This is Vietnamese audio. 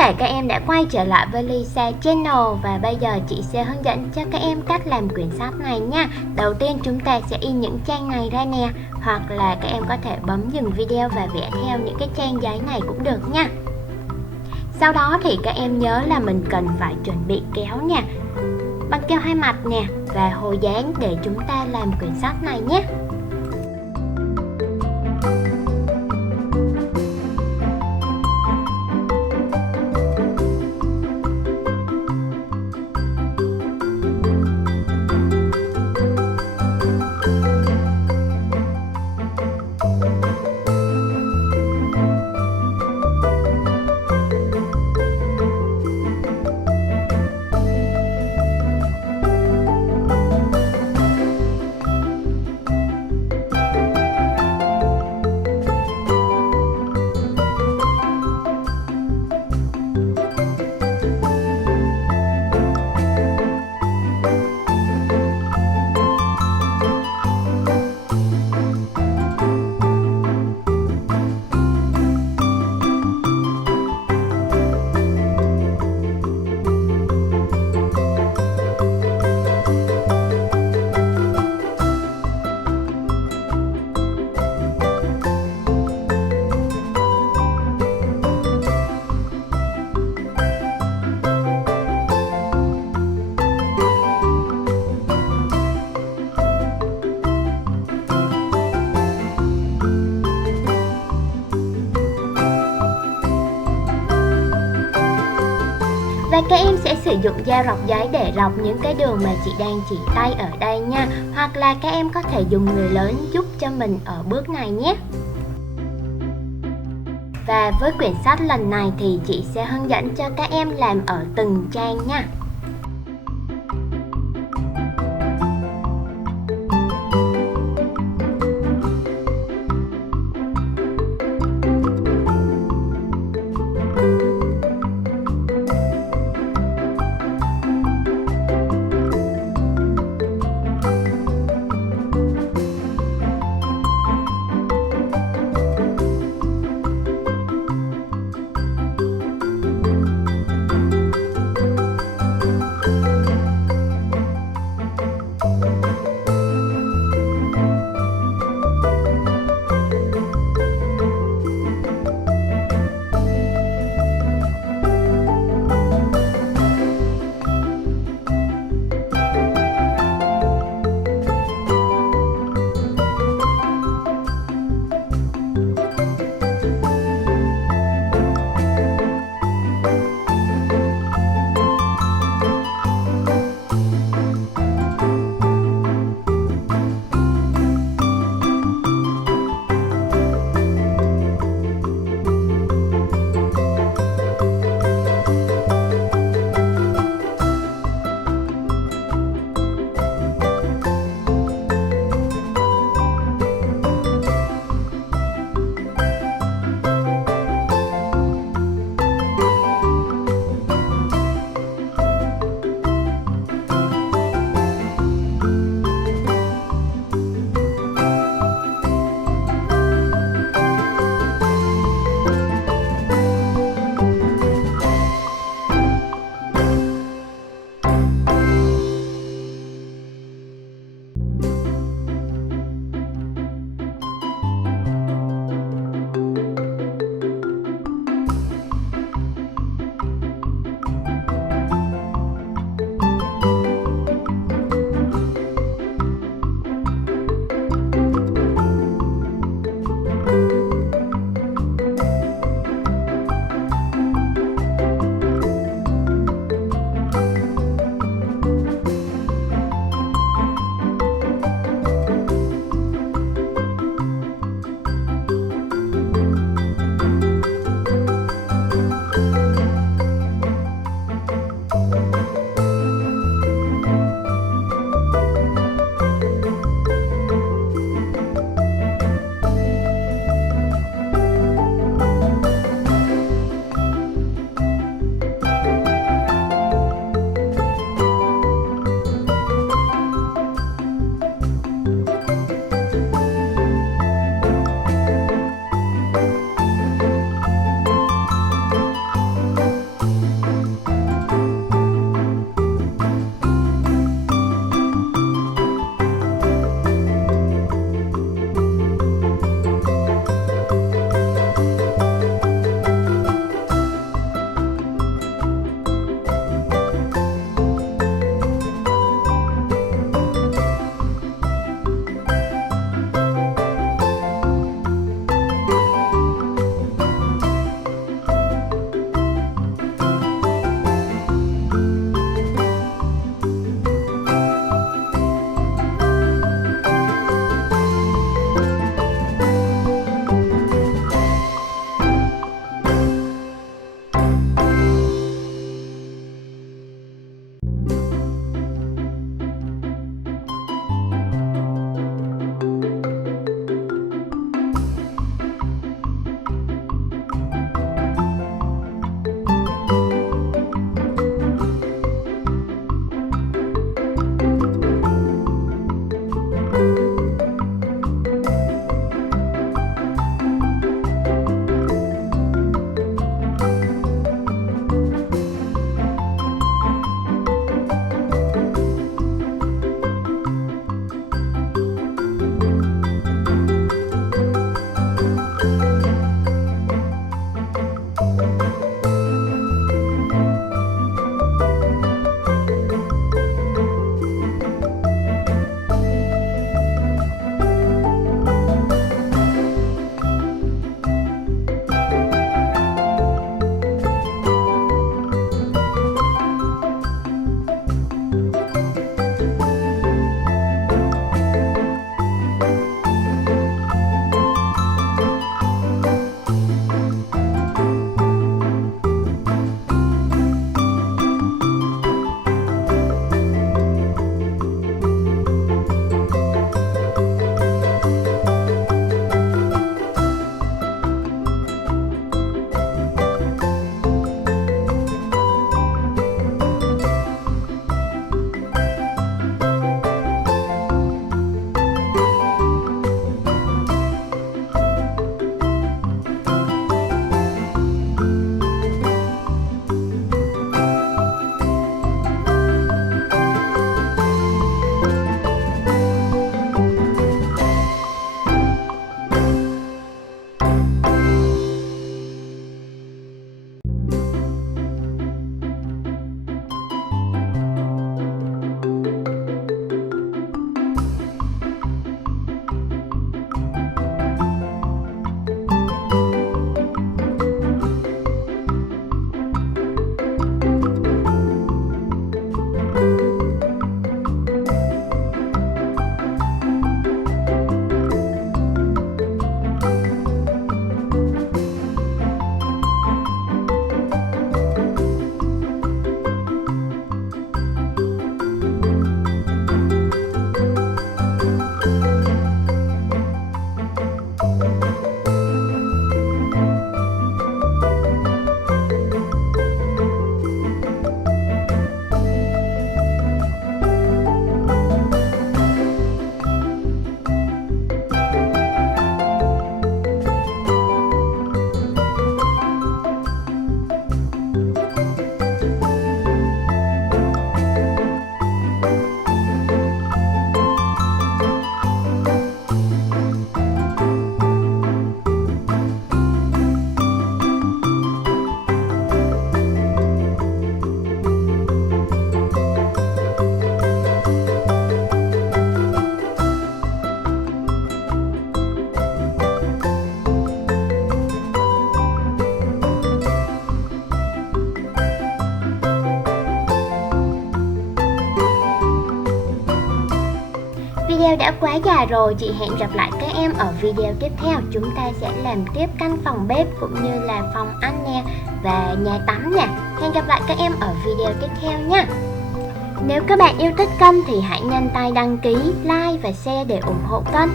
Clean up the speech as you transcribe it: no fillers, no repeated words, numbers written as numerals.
cả các em đã quay trở lại với Lisa Channel và bây giờ chị sẽ hướng dẫn cho các em cách làm quyển sách này nha. Đầu tiên chúng ta sẽ in những trang này ra nè, hoặc là các em có thể bấm dừng video và vẽ theo những cái trang giấy này cũng được nha. Sau đó thì các em nhớ là mình cần phải chuẩn bị kéo nha, băng keo 2 mặt nè và hồ dán để chúng ta làm quyển sách này nhé. Và các em sẽ sử dụng dao rọc giấy để rọc những cái đường mà chị đang chỉ tay ở đây nha. Hoặc là các em có thể dùng người lớn giúp cho mình ở bước này nhé. Và với quyển sách lần này thì chị sẽ hướng dẫn cho các em làm ở từng trang nha. Video đã quá dài rồi, chị hẹn gặp lại các em ở video tiếp theo. Chúng ta sẽ làm tiếp căn phòng bếp cũng như là phòng ăn nè và nhà tắm nè. Hẹn gặp lại các em ở video tiếp theo nha. Nếu các bạn yêu thích kênh thì hãy nhanh tay đăng ký, like và share để ủng hộ kênh.